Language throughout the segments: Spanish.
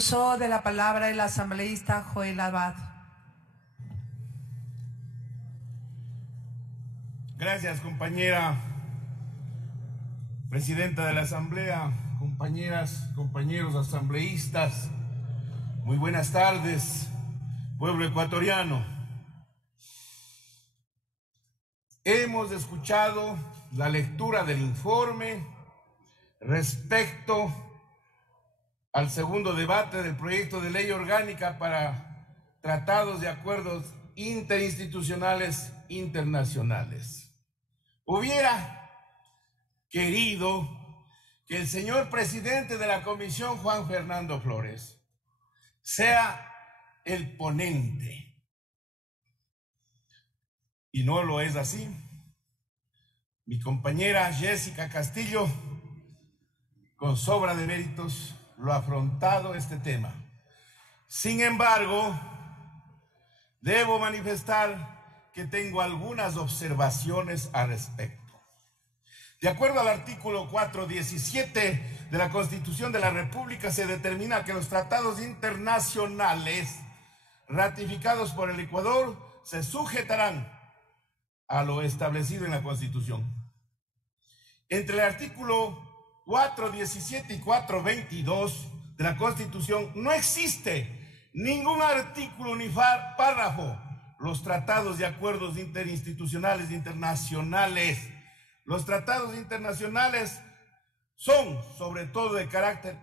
uso de la palabra el asambleísta Joel Abad. Gracias, compañera presidenta de la Asamblea, compañeras, compañeros asambleístas. Muy buenas tardes, pueblo ecuatoriano. Hemos escuchado la lectura del informe respecto al segundo debate del proyecto de ley orgánica para tratados de acuerdos interinstitucionales internacionales. Hubiera querido que el señor presidente de la comisión, Juan Fernando Flores, sea el ponente. Y no lo es así. Mi compañera Jessica Castillo, con sobra de méritos, lo ha afrontado este tema. Sin embargo, debo manifestar que tengo algunas observaciones al respecto. De acuerdo al artículo 417 de la Constitución de la República, se determina que los tratados internacionales ratificados por el Ecuador se sujetarán a lo establecido en la Constitución. Entre el artículo 417 y 422 de la Constitución no existe ningún artículo ni párrafo. Los tratados de acuerdos interinstitucionales internacionales. Los tratados internacionales son sobre todo de carácter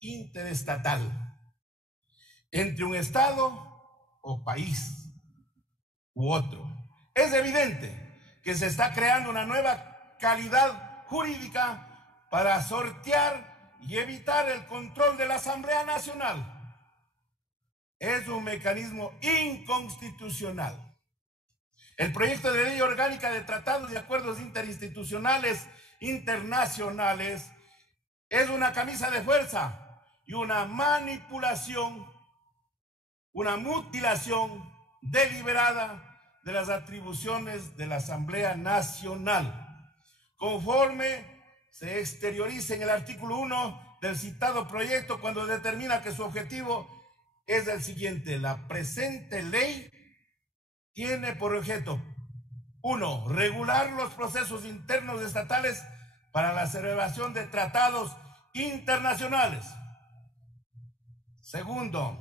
interestatal, entre un Estado o país u otro. Es evidente que se está creando una nueva calidad jurídica para sortear y evitar el control de la Asamblea Nacional. Es un mecanismo inconstitucional. El proyecto de ley orgánica de tratados y acuerdos interinstitucionales internacionales es una camisa de fuerza y una manipulación, una mutilación deliberada de las atribuciones de la Asamblea Nacional, conforme se exterioriza en el artículo 1 del citado proyecto, cuando determina que su objetivo es el siguiente: la presente ley tiene por objeto: 1. Regular los procesos internos estatales para la celebración de tratados internacionales. 2.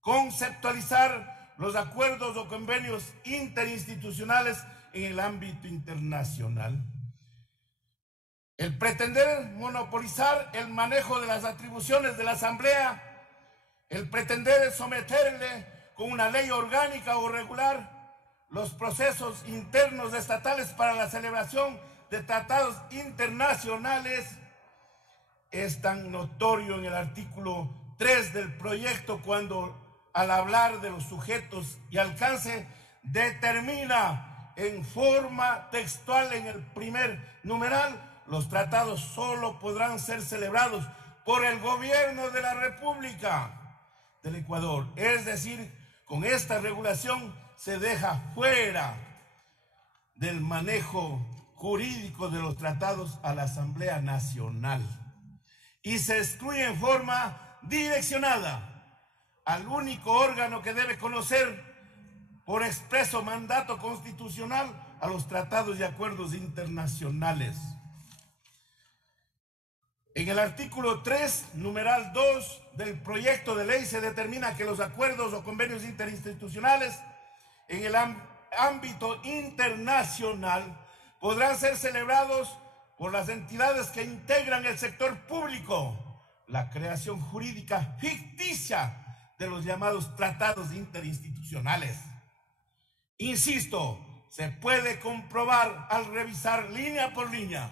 Conceptualizar los acuerdos o convenios interinstitucionales en el ámbito internacional. El pretender monopolizar el manejo de las atribuciones de la Asamblea, el pretender someterle con una ley orgánica o regular los procesos internos estatales para la celebración de tratados internacionales, es tan notorio en el artículo 3 del proyecto, cuando al hablar de los sujetos y alcance determina en forma textual en el primer numeral: los tratados solo podrán ser celebrados por el gobierno de la República del Ecuador. Es decir, con esta regulación se deja fuera del manejo jurídico de los tratados a la Asamblea Nacional y se excluye en forma direccionada al único órgano que debe conocer por expreso mandato constitucional a los tratados y acuerdos internacionales. En el artículo 3, numeral 2 del proyecto de ley, se determina que los acuerdos o convenios interinstitucionales en el ámbito internacional podrán ser celebrados por las entidades que integran el sector público. La creación jurídica ficticia de los llamados tratados interinstitucionales. Insisto, se puede comprobar al revisar línea por línea,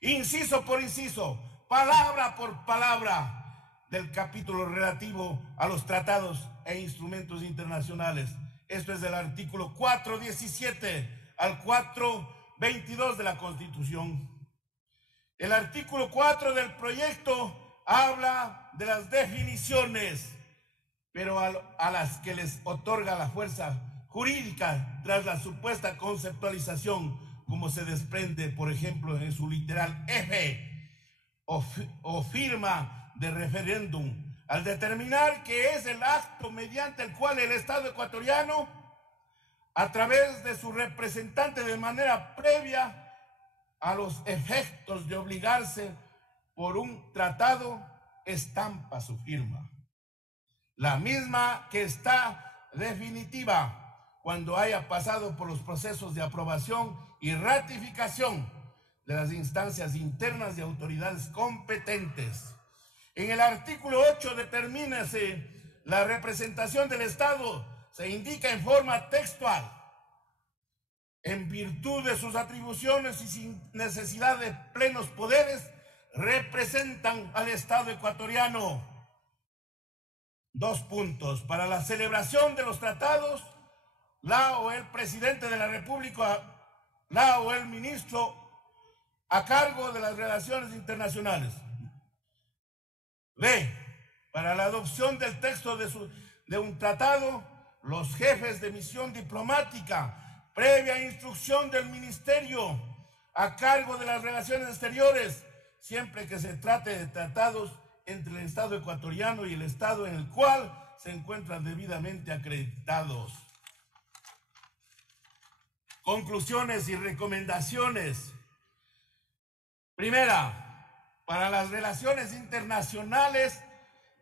inciso por inciso, palabra por palabra del capítulo relativo a los tratados e instrumentos internacionales. Esto es del artículo 417 al 422 de la Constitución. El artículo 4 del proyecto habla de las definiciones, pero a las que les otorga la fuerza jurídica tras la supuesta conceptualización, como se desprende, por ejemplo, en su literal F, o firma de referéndum, al determinar que es el acto mediante el cual el Estado ecuatoriano, a través de su representante de manera previa a los efectos de obligarse por un tratado, estampa su firma. La misma que está definitiva cuando haya pasado por los procesos de aprobación y ratificación de las instancias internas y autoridades competentes. En el artículo 8 determínase la representación del Estado, se indica en forma textual, en virtud de sus atribuciones y sin necesidad de plenos poderes, representan al Estado ecuatoriano. 2 puntos. Para la celebración de los tratados, la o el presidente de la República, la o el ministro a cargo de las relaciones internacionales. B. Para la adopción del texto de un tratado, los jefes de misión diplomática, previa instrucción del ministerio a cargo de las relaciones exteriores, siempre que se trate de tratados entre el Estado ecuatoriano y el Estado en el cual se encuentran debidamente acreditados. Conclusiones y recomendaciones. Primera, para las relaciones internacionales,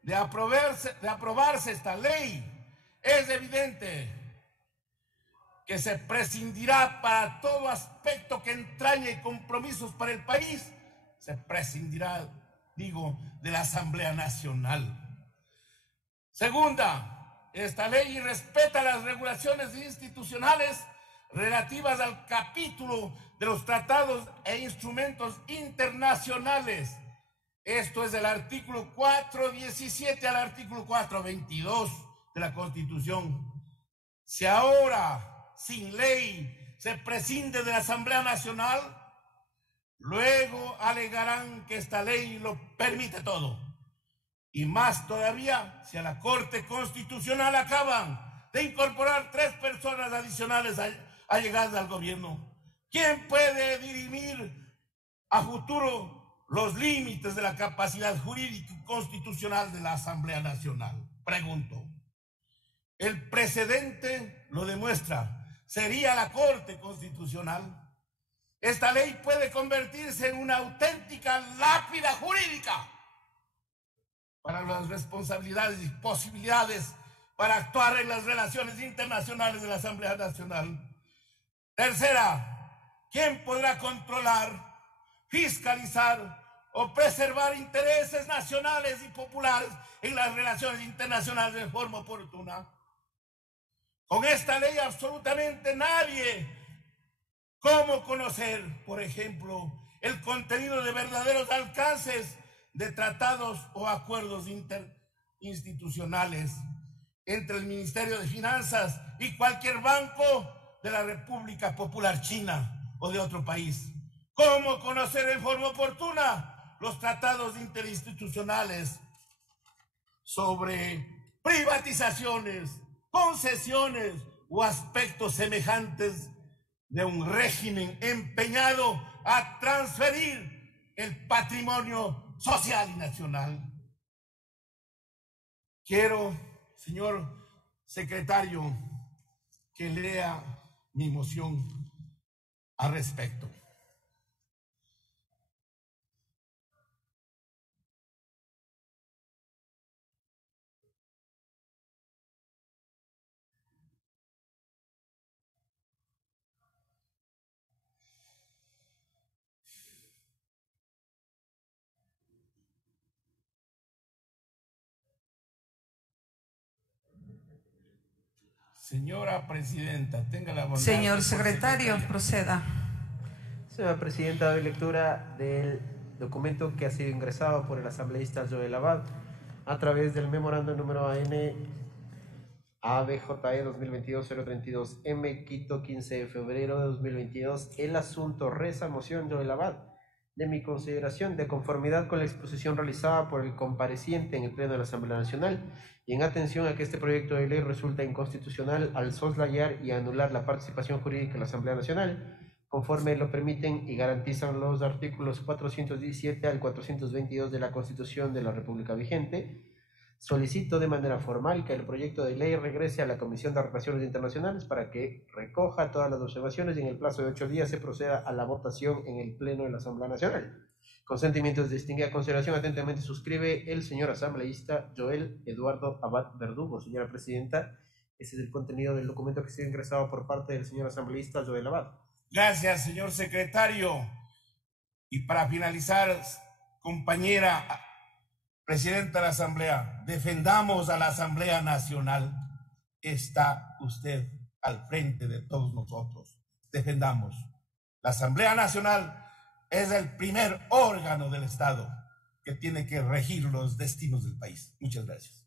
de aprobarse esta ley, es evidente que se prescindirá para todo aspecto que entrañe compromisos para el país, se prescindirá, de la Asamblea Nacional. Segunda, esta ley respeta las regulaciones institucionales relativas al capítulo de los tratados e instrumentos internacionales. Esto es del artículo 417 al artículo 422 de la Constitución. Si ahora, sin ley, se prescinde de la Asamblea Nacional, luego alegarán que esta ley lo permite todo. Y más todavía, si a la Corte Constitucional acaban de incorporar 3 personas adicionales allegadas al gobierno, ¿quién puede dirimir a futuro los límites de la capacidad jurídica y constitucional de la Asamblea Nacional? Pregunto. El precedente lo demuestra. ¿Sería la Corte Constitucional? Esta ley puede convertirse en una auténtica lápida jurídica para las responsabilidades y posibilidades para actuar en las relaciones internacionales de la Asamblea Nacional. Tercera, ¿quién podrá controlar, fiscalizar o preservar intereses nacionales y populares en las relaciones internacionales de forma oportuna? Con esta ley absolutamente nadie. ¿Cómo conocer, por ejemplo, el contenido de verdaderos alcances de tratados o acuerdos interinstitucionales entre el Ministerio de Finanzas y cualquier banco de la República Popular China o de otro país? ¿Cómo conocer en forma oportuna los tratados interinstitucionales sobre privatizaciones, concesiones o aspectos semejantes de un régimen empeñado a transferir el patrimonio social y nacional? Quiero, señor secretario, que lea mi moción al respecto. Señora presidenta, tenga la bondad. Señor secretario, proceda. Señora presidenta, doy lectura del documento que ha sido ingresado por el asambleísta Joel Abad a través del memorando número AN ABJE 2022-032M, Quito, 15 de febrero de 2022. El asunto reza moción Joel Abad de mi consideración de conformidad con la exposición realizada por el compareciente en el Pleno de la Asamblea Nacional y en atención a que este proyecto de ley resulta inconstitucional al soslayar y anular la participación jurídica en la Asamblea Nacional, conforme lo permiten y garantizan los artículos 417 al 422 de la Constitución de la República vigente, Solicito de manera formal que el proyecto de ley regrese a la Comisión de Relaciones Internacionales para que recoja todas las observaciones y en el plazo de 8 días se proceda a la votación en el Pleno de la Asamblea Nacional. Con sentimientos de distinguida consideración, atentamente suscribe el señor asambleísta Joel Eduardo Abad Verdugo. Señora Presidenta, ese es el contenido del documento que ha sido ingresado por parte del señor asambleísta Joel Abad. Gracias, señor secretario. Y para finalizar, compañera presidenta de la Asamblea, defendamos a la Asamblea Nacional. Está usted al frente de todos nosotros. Defendamos. La Asamblea Nacional es el primer órgano del Estado que tiene que regir los destinos del país. Muchas gracias.